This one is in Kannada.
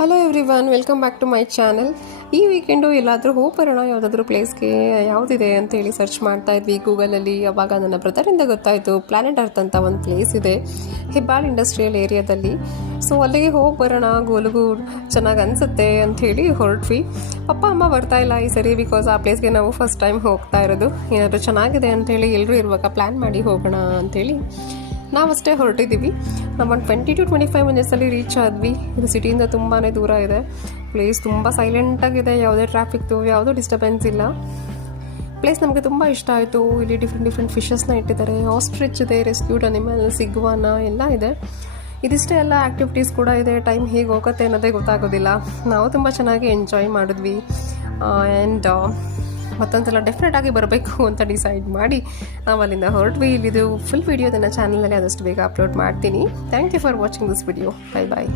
Hello everyone, welcome back to my channel. ಈ ವೀಕೆಂಡು ಎಲ್ಲಾದರೂ ಹೋಗ್ಬರೋಣ ಯಾವುದಾದ್ರೂ ಪ್ಲೇಸ್ಗೆ ಯಾವುದಿದೆ ಅಂತೇಳಿ ಸರ್ಚ್ ಮಾಡ್ತಾ ಇದ್ವಿ ಗೂಗಲಲ್ಲಿ. ಅವಾಗ ನನ್ನ ಬ್ರದರಿಂದ ಗೊತ್ತಾಯಿತು ಪ್ಲಾನೆಟ್ ಅರ್ತ್ ಅಂತ ಒಂದು ಪ್ಲೇಸ್ ಇದೆ ಹೆಬ್ಬಾಳ್ ಇಂಡಸ್ಟ್ರಿಯಲ್ ಏರಿಯಾದಲ್ಲಿ. ಸೊ ಅಲ್ಲಿಗೆ ಹೋಗಿ ಬರೋಣ, ಗೋಲುಗೂ ಚೆನ್ನಾಗಿ ಅನಿಸುತ್ತೆ ಅಂಥೇಳಿ ಹೊರಟ್ವಿ. ಪಪ್ಪ ಅಮ್ಮ ಬರ್ತಾ ಇಲ್ಲ ಈ ಸರಿ, ಬಿಕಾಸ್ ಆ ಪ್ಲೇಸ್ಗೆ ನಾವು ಫಸ್ಟ್ ಟೈಮ್ ಹೋಗ್ತಾ ಇರೋದು. ಏನಾದರೂ ಚೆನ್ನಾಗಿದೆ ಅಂಥೇಳಿ ಎಲ್ಲರೂ ಇರುವಾಗ ಪ್ಲ್ಯಾನ್ ಮಾಡಿ ಹೋಗೋಣ ಅಂಥೇಳಿ ನಾವಷ್ಟೇ ಹೊರಟಿದ್ದೀವಿ. ನಮ್ಮ 20 to 25 ಮಿನಿಟ್ಸಲ್ಲಿ ರೀಚ್ ಆದ್ವಿ. ಇದು ಸಿಟಿಯಿಂದ ತುಂಬಾ ದೂರ ಇದೆ. ಪ್ಲೇಸ್ ತುಂಬ ಸೈಲೆಂಟಾಗಿದೆ, ಯಾವುದೇ ಟ್ರಾಫಿಕ್ದು ಯಾವುದೂ ಡಿಸ್ಟರ್ಬೆನ್ಸ್ ಇಲ್ಲ. ಪ್ಲೇಸ್ ನಮಗೆ ತುಂಬ ಇಷ್ಟ ಆಯಿತು. ಇಲ್ಲಿ ಡಿಫ್ರೆಂಟ್ ಫಿಶಸ್ನ ಇಟ್ಟಿದ್ದಾರೆ. ಆಸ್ಟ್ರಿಚ್ ಇದೆ, ರೆಸ್ಕ್ಯೂಡ್ ಅನಿಮಲ್, ಸಿಗ್ವಾನ ಎಲ್ಲ ಇದೆ. ಇದಿಷ್ಟೇ ಎಲ್ಲ ಆ್ಯಕ್ಟಿವಿಟೀಸ್ ಕೂಡ ಇದೆ. ಟೈಮ್ ಹೇಗೆ ಹೋಗುತ್ತೆ ಅನ್ನೋದೇ ಗೊತ್ತಾಗೋದಿಲ್ಲ. ನಾವು ತುಂಬ ಚೆನ್ನಾಗಿ ಎಂಜಾಯ್ ಮಾಡಿದ್ವಿ. ಆ್ಯಂಡ್ ಮತ್ತೊಂದ್ಸಲ ಡೆಫಿನೆಟಾಗಿ ಬರಬೇಕು ಅಂತ ಡಿಸೈಡ್ ಮಾಡಿ ನಾವು ಅಲ್ಲಿಂದ ಹೊರಟ್ವಿ. ಇಲ್ಲಿದು ಫುಲ್ ವಿಡಿಯೋ ನನ್ನ ಚಾನಲಲ್ಲಿ ಆದಷ್ಟು ಬೇಗ ಅಪ್ಲೋಡ್ ಮಾಡ್ತೀನಿ. Thank you for watching this video. Bye bye.